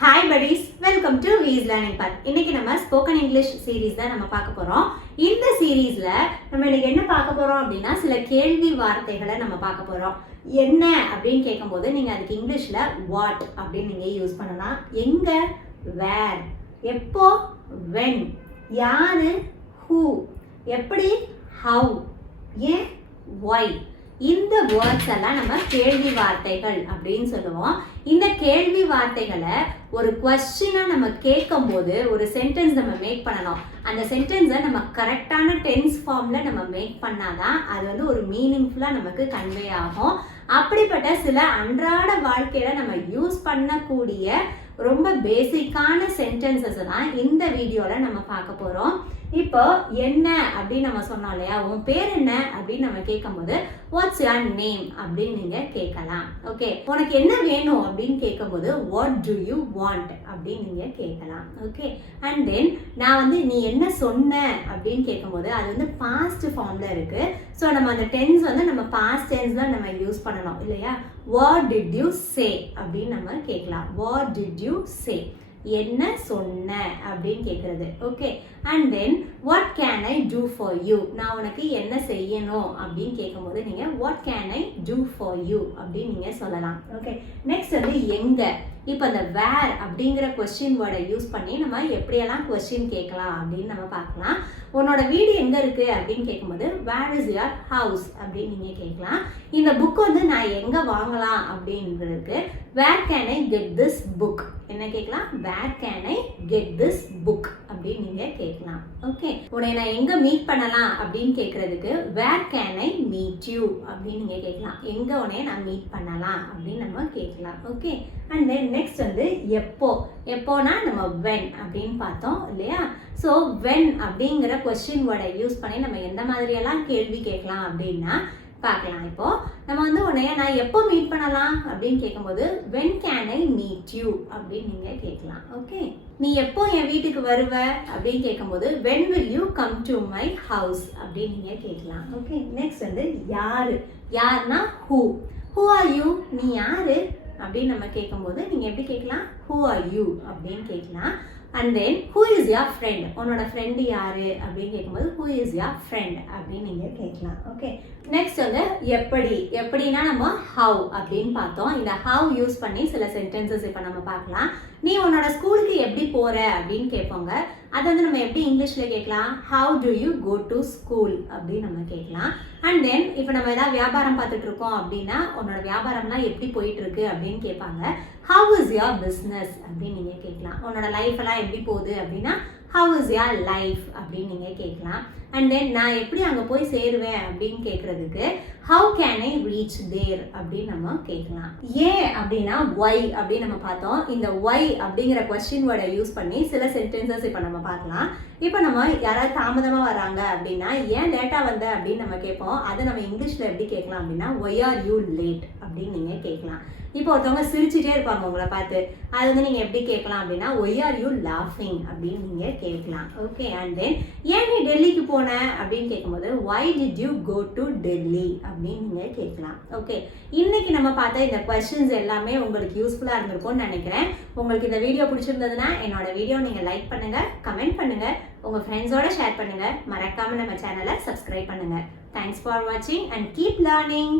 Hi buddies, welcome to We's Learning Path. இன்னைக்கு நம்ம spoken English series தான் நம்ம பார்க்க போறோம். இந்த சீரீஸ்ல நம்ம இன்னைக்கு என்ன பார்க்க போறோம் அப்படினா சில கேள்வி வார்த்தைகளை நம்ம பார்க்க போறோம். என்ன அப்படினு கேக்கும்போது நீங்க அதுக்கு இங்கிலீஷ்ல what அப்படினு நீங்க யூஸ் பண்ணலாம். எங்க where, எப்போ when, யாரு who, எப்படி how, ஏன் why. இந்த வேர்ட்ஸ் எல்லாம் நம்ம கேள்வி வார்த்தைகள் அப்படின்னு சொல்லுவோம். இந்த கேள்வி வார்த்தைகளை ஒரு क्वेश्चனை நம்ம கேட்கும்போது ஒரு சென்டென்ஸ் நம்ம மேக் பண்ணணும். அந்த சென்டென்ஸை நம்ம கரெக்டான டென்ஸ் ஃபார்ம்ல நம்ம மேக் பண்ணாதான் அது வந்து ஒரு மீனிங்ஃபுல்லா நமக்கு கன்வே ஆகும். அப்படிப்பட்ட சில அன்றாட வாழ்க்கையில நம்ம யூஸ் பண்ணக்கூடிய ரொம்ப பேசிக்கான சென்டென்சஸ் தான் இந்த வீடியோல நம்ம பார்க்க போறோம். இப்போ என்ன அப்படின்னு நம்ம சொன்னோம் இல்லையா, உன் பேர் என்ன அப்படின்னு நம்ம கேட்கும்போது வாட்ஸ் யுவர் நேம் அப்படின்னு நீங்க கேட்கலாம். ஓகே, உனக்கு என்ன வேணும் அப்படின்னு கேட்கும்போது வாட் டு யூ வாண்ட் அப்படின்னு நீங்க கேட்கலாம். ஓகே, அண்ட் தென் நான் வந்து நீ என்ன சொன்ன அப்படின்னு கேட்கும்போது அது வந்து பாஸ்ட் ஃபார்ம்ல இருக்கு. ஸோ நம்ம அந்த டென்ஸ் வந்து நம்ம பாஸ்ட் டென்ஸ் தான் நம்ம யூஸ் பண்ணணும் இல்லையா. வாட் டிட் யூ சே அப்படின்னு நம்ம கேட்கலாம். வாட் டிட் யூ சே, என்ன சொன்ன அப்படின்னு கேட்கறது. Okay, and then what can I do for you, நான் உனக்கு என்ன செய்யணும் அப்படின்னு கேட்கும்போது நீங்க what can I do for you அப்படின்னு நீங்க சொல்லலாம். ஓகே, நெக்ஸ்ட் வந்து எங்க. இப்போ அந்த வேர் அப்படிங்கிற கொஸ்டின் வேர்டை யூஸ் பண்ணி நம்ம எப்படியெல்லாம் கொஸ்டின் கேட்கலாம் அப்படின்னு நம்ம பார்க்கலாம். உன்னோட வீடு எங்க இருக்கு அப்படின்னு கேட்கும்போது வேர் இஸ் யுவர் ஹவுஸ் அப்படின்னு நீங்க கேட்கலாம். இந்த புக் வந்து நான் எங்க வாங்கலாம் அப்படின்றதுக்கு where can I get this book என்ன கேட்கலாம், where can I get this book அப்படின்னு நீங்க கேட்கலாம். ஓகே, உன்னை நான் எங்க மீட் பண்ணலாம் அப்படின்னு கேட்கறதுக்கு where can I meet you அப்படின்னு நீங்க கேட்கலாம். எங்க உன்னை நான் மீட் பண்ணலாம் அப்படின்னு நம்ம கேட்கலாம். ஓகே, அண்ட் தென் நெக்ஸ்ட் வந்து எப்போ. எப்போனா நம்ம when அப்படின்னு பார்த்தோம் இல்லையா. ஸோ when அப்படிங்கிற கொஸ்டின் வேர்டை யூஸ் பண்ணி நம்ம எந்த மாதிரியெல்லாம் கேள்வி கேட்கலாம் அப்படின்னா பார்க்கலாம். இப்போ நம்ம வந்து உன்னைய நான் எப்போ மீட் பண்ணலாம் அப்படின்னு கேட்கும்போது when can I meet you அப்படின்னு நீங்க கேட்கலாம். ஓகே, நீ எப்போ என் வீட்டுக்கு வருவ அப்படின்னு கேட்கும்போது when will you come to my house அப்படின்னு நீங்க கேட்கலாம். ஓகே, நெக்ஸ்ட் வந்து யாரு. யாருன்னா who are you, நீ யாரு அப்படின்னு நம்ம கேட்கும்போது நீங்க எப்படி கேட்கலாம், who are you அப்படின்னு கேட்கலாம். And then who is your friend, உன்னோட ஃப்ரெண்டு யாரு அப்படின்னு கேட்கும்போது who is your friend அப்படின்னு நீங்க கேட்கலாம். ஓகே, நெக்ஸ்ட் வந்து எப்படி. எப்படின்னா நம்ம how அப்படின்னு பார்த்தோம். இந்த how யூஸ் பண்ணி சில சென்டென்சஸ் இப்போ நம்ம பார்க்கலாம். நீ உன்னோட ஸ்கூலுக்கு எப்படி போற அப்படின்னு கேட்போங்க. அதை வந்து நம்ம எப்படி இங்கிலீஷ்ல கேட்கலாம், how do you go to school அப்படின்னு நம்ம கேட்கலாம். அண்ட் தென் இப்போ நம்ம ஏதாவது வியாபாரம் பார்த்துட்டு இருக்கோம் அப்படின்னா உன்னோட வியாபாரம்லாம் எப்படி போயிட்டு இருக்கு அப்படின்னு கேட்பாங்க. how is your business அப்படின்னு நீங்க கேட்கலாம். உன்னோட லைஃப் எல்லாம் எப்படி போகுது அப்படின்னா how is your life அப்படின்னு நீங்க கேட்கலாம். அண்ட் தென் நான் எப்படி அங்கே போய் சேருவேன் அப்படின்னு கேட்கறதுக்கு how can I reach there அப்படின்னு நம்ம கேட்கலாம். ஏன் அப்படின்னா why அப்படின்னு நம்ம பார்த்தோம். இந்த why அப்படிங்கிற கொஸ்டின் வேர்டை யூஸ் பண்ணி சில சென்டென்சஸ் இப்போ நம்ம பார்க்கலாம். இப்போ நம்ம யாராவது தாமதமாக வராங்க அப்படின்னா ஏன் லேட்டாக வந்த அப்படின்னு நம்ம கேட்போம். அதை நம்ம இங்கிலீஷில் எப்படி கேட்கலாம் அப்படின்னா why are you late அப்படின்னு நீங்கள் கேட்கலாம். இப்போ ஒருத்தவங்க சிரிச்சுட்டே இருப்பாங்க உங்களை பார்த்து, அது வந்து நீங்கள் எப்படி கேட்கலாம் அப்படின்னா why are you laughing அப்படின்னு நீங்கள் கேட்கலாம். ஓகே, அண்ட் தென் ஏன் நீ டெல்லிக்கு போன அப்படின்னு கேட்கும்போது why did you go to Delhi அப்படின்னு நீங்கள் கேட்கலாம். ஓகே, இன்னைக்கு நம்ம பார்த்த இந்த கொஸ்டின்ஸ் எல்லாமே உங்களுக்கு யூஸ்ஃபுல்லாக இருந்திருக்கும்னு நினைக்கிறேன். உங்களுக்கு இந்த வீடியோ பிடிச்சிருந்ததுன்னா என்னோட வீடியோ நீங்கள் லைக் பண்ணுங்க, கமெண்ட் பண்ணுங்க, உங்கள் ஃப்ரெண்ட்ஸோட ஷேர் பண்ணுங்க, மறக்காம நம்ம சேனலை சப்ஸ்கிரைப் பண்ணுங்க. தேங்க்ஸ் ஃபார் வாட்சிங் அண்ட் கீப் லேர்னிங்.